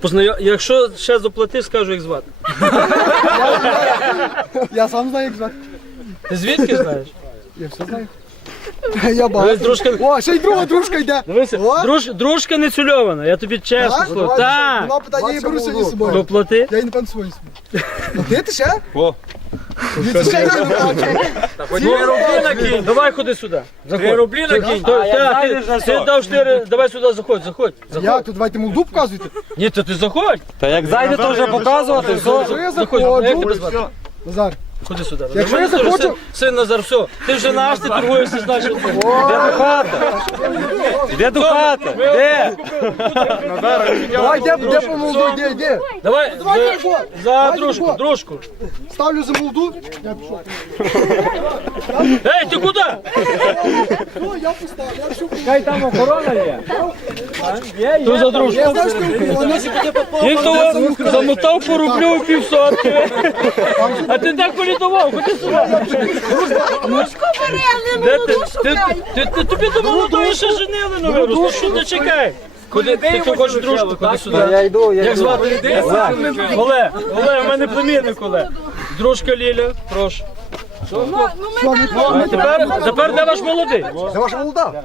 Познайом... Якщо ще заплатиш, скажу, як звати. Я сам знаю, як звати. Ти звідки знаєш? Я все знаю. Я бачу. дружка, О, ще й друга дружка йде. дивися, О. друж... дружка не цільована, я тобі чесно Так? скажу. Так, Вона питання, я її беру сьогодні з собою. доплати. Я її пан свою собі. Ну ти ще? О. Три рублі накинь. Давай ходи сюди. Три рублі накинь. Ти, ти, ти дав чотири, давай сюди заходь, заходь. Як? То давайте молду показуйте. Ні, то ти заходь. Та як зайде, то вже показувати, все. Якщо я Заходь, заходжу, як тебе звати? Назар, Ходи сюди. Якщо Нормально я теж? заходжу- Син- Син Назар, все. Ти вже наш, ти торгуєшся, значить. Де до хати? Де до хати? Де? давай, де, де по молду, де, де? Давай, Давай, за, телефон. за Давай дружку, телефон. дружку. Ставлю за молду. Я пішов. Ей, ти куди? О, я поставив, я пішов. Ти за дружку. Я знаю, що вона Він того замотав по рублю і півсотки. А ти так політував, ходи сюди. Де ти? Ти, ти, ти, тобі до молодої ще женили не виросло. Що ти чекай? Куди ти хто хочеш дружку? Ходи сюди. Я йду, я Як звати? Олег. Олег, Олег, у мене племінник Олег. Дружка Ліля, прошу. А тепер, тепер де ваш молодий? Це ваша молода.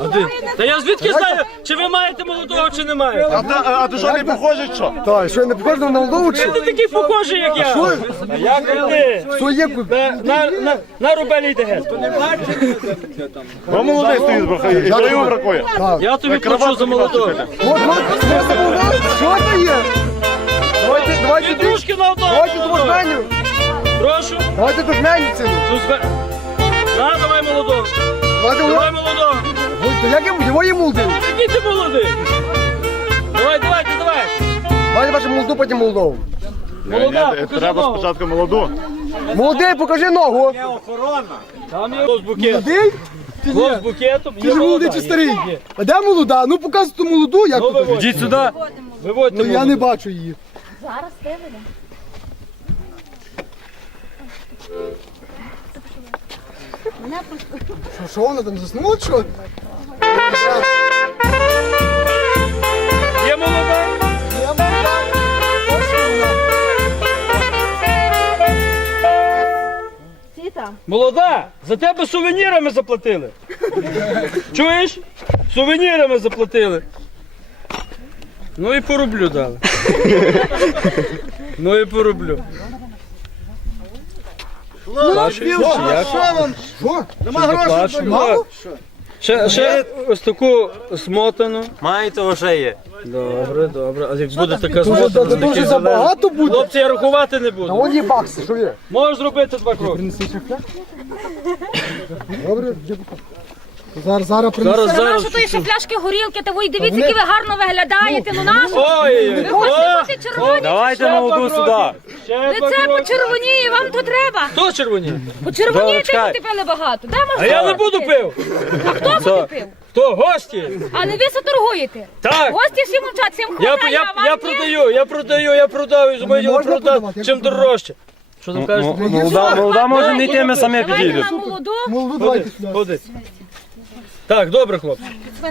Один. Та я звідки знаю, чи ви маєте молодого, чи не маєте? А ти що не похожий, що? Так, що я не похожу на молодову чи? Ти такий похожий, як я. А як ти? Що є? На, на, на, на рубелі йде геть. Ну молодий стоїть, браха, і йому бракує? Я тобі плачу за молодого. От, от, що це є? Давайте, давайте, ти- дружки на одного. давайте молодого. жменю. Прошу. Давайте до жмені цілу. Ну, На, давай молодого. Давайте, Давай молодого. Як я- його є молодий? Який ти молодий? Давай, давайте, давай. Давайте вашу молоду, потім молодову. Молода, Ні, покажи Треба ногу. спочатку молоду. Молодий, покажи ногу. Там є з букетом. Молодий? Ти ні. з букетом. Ти ж молодий чи старий? А де молода? Ну показуй ту молоду, як Ну, тут. виводь. Ідіть сюди. Виводьте Ну я молоду. не бачу її. Зараз виведе. Мене просто Що, що вона там заснула, що? Є молода? Я молода. Ось вона. Сіта. Молода, за тебе сувенірами заплатили. Чуєш? Сувенірами заплатили. Ну і по рублю дали. Ну і по рублю. Що вам? Що? Нема грошей. Мало? Ще, ще ось таку смотану. Маєте вже є. Добре, добре. А як буде така смотана, дуже, дуже забагато буде. Хлопці, я рахувати не А буду. вон є бакси, що є? Можеш зробити два кроки. Добре, де буква? Зараз, зараз принесу. Зараз, зараз. тої ще пляшки горілки, та ви дивіться, які ви гарно виглядаєте. Ну нащо? Ой, Ви хочете бути червоні? Давайте молоду сюди. Ще Ви два це кроки. почервоніє, вам то треба. Хто червоні? Почервонієте, Добре, ви пили багато. Де А можна? я не буду пив. А хто буде пив? Хто? Гості? Але ви все торгуєте. Так. Гості всі мовчать, всім Я, хватає, я, а вам я ні? продаю, я продаю, я продаю, зумію можна продати, продавати? чим дорожче. Що там кажеш? Молода, молода може не йти, ми самі Давайте підійдемо. на молоду. Молоду давайте сюди. Ходи. Так, добре, хлопці. Ви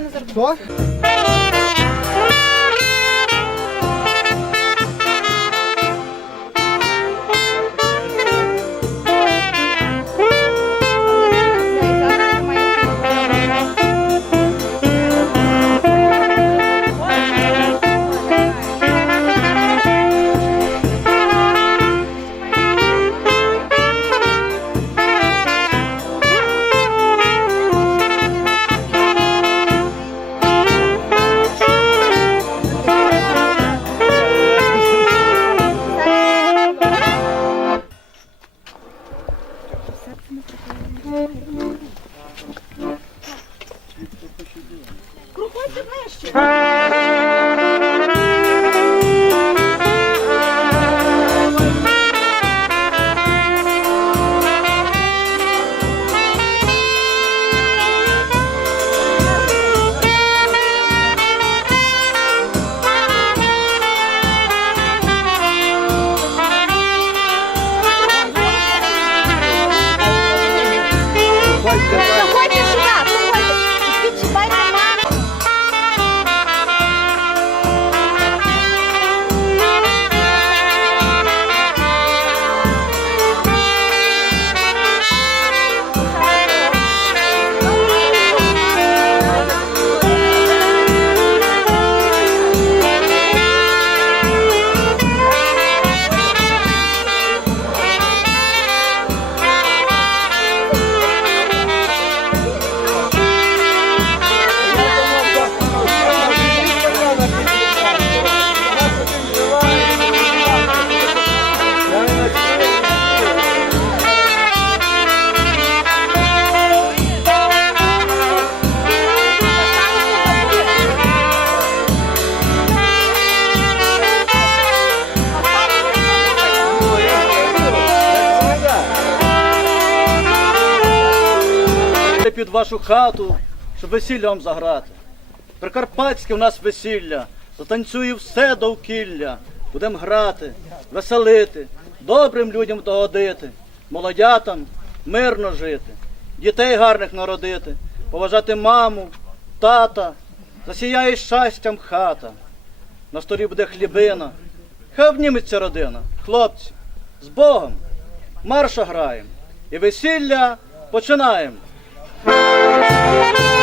під вашу хату, щоб весілля вам заграти. Прикарпатське у нас весілля, затанцює все довкілля. Будем грати, веселити, добрим людям догодити, молодятам мирно жити, дітей гарних народити, поважати маму, тата, засіяє щастям хата. На столі буде хлібина, хай обніметься родина, хлопці, з Богом, марша граємо і весілля починаємо. Thank you.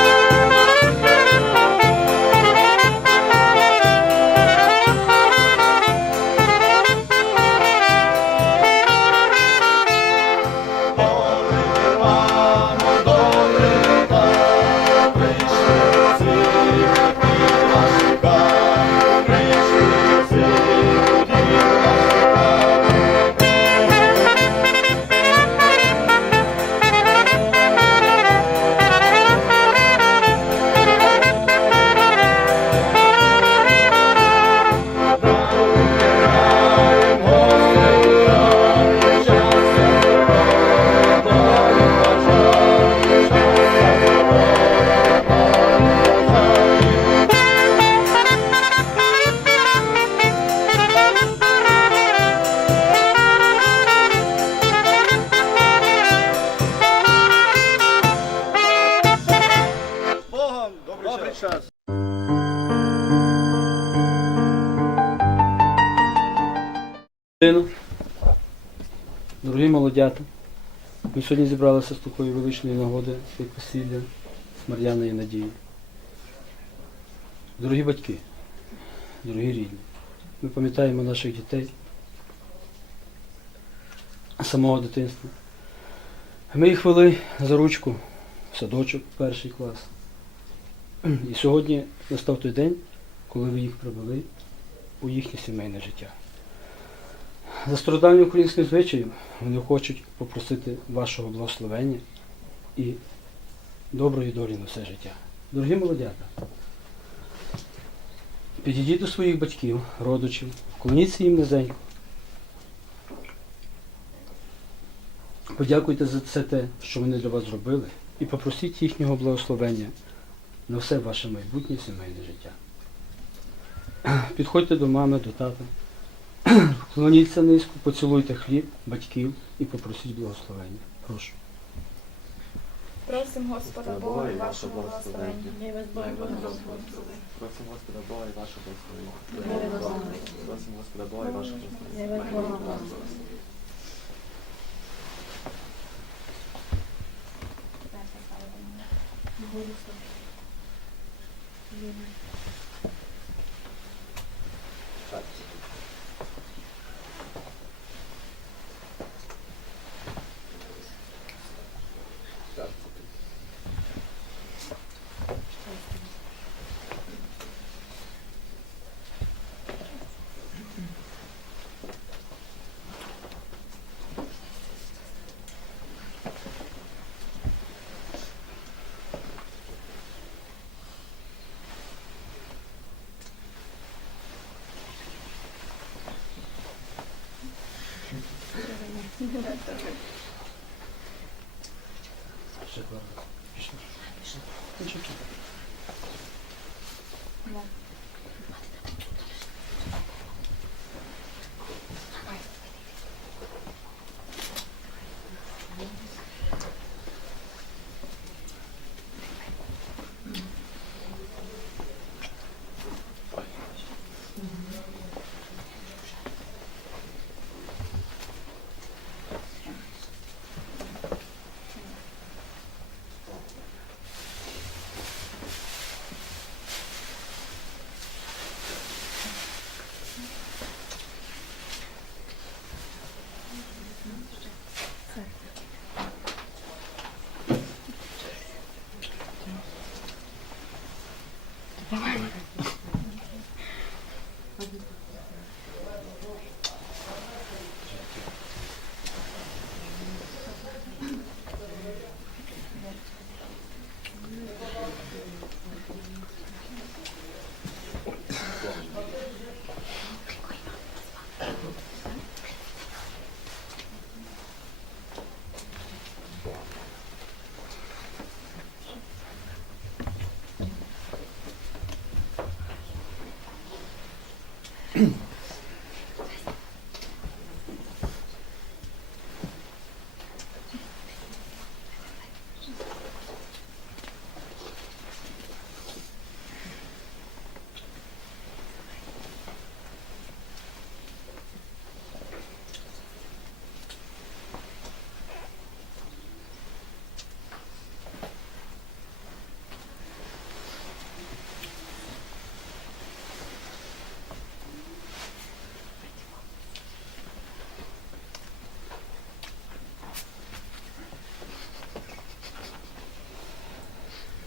Час. Дорогі молодята, ми сьогодні зібралися з такої величної нагоди з Мар'яною і Надією. Дорогі батьки, дорогі рідні, ми пам'ятаємо наших дітей самого дитинства. Ми їх вели за ручку в садочок, перший клас. І сьогодні настав той день, коли ви їх привели у їхнє сімейне життя. За стародавнім українським звичаєм вони хочуть попросити вашого благословення і доброї долі на все життя. Дорогі молодята, підійдіть до своїх батьків, родичів, вклоніться їм низенько. Подякуйте за це те, що вони для вас зробили, і попросіть їхнього благословення на все ваше майбутнє сімейне життя. Підходьте до мами, до тата, вклоніться низько, поцілуйте хліб, батьків і попросіть благословення. Прошу. Просим Господа Бога і вашого благословення. Просимо Господа Бога і вашого благословення. Просимо Господа Бога і вашого благословення. Спасибо.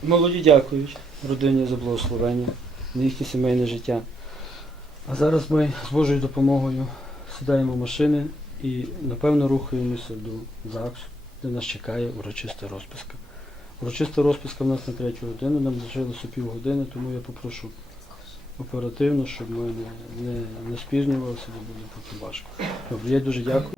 Молоді дякують родині за благословення на їхнє сімейне життя. А зараз ми з Божою допомогою сідаємо в машини і напевно рухаємося до ЗАГСу, де нас чекає урочиста розписка. Урочиста розписка в нас на третю годину, нам залишилося півгодини, тому я попрошу оперативно, щоб ми не, не, не спізнювалися, бо буде потім важко. Добре, я дуже дякую.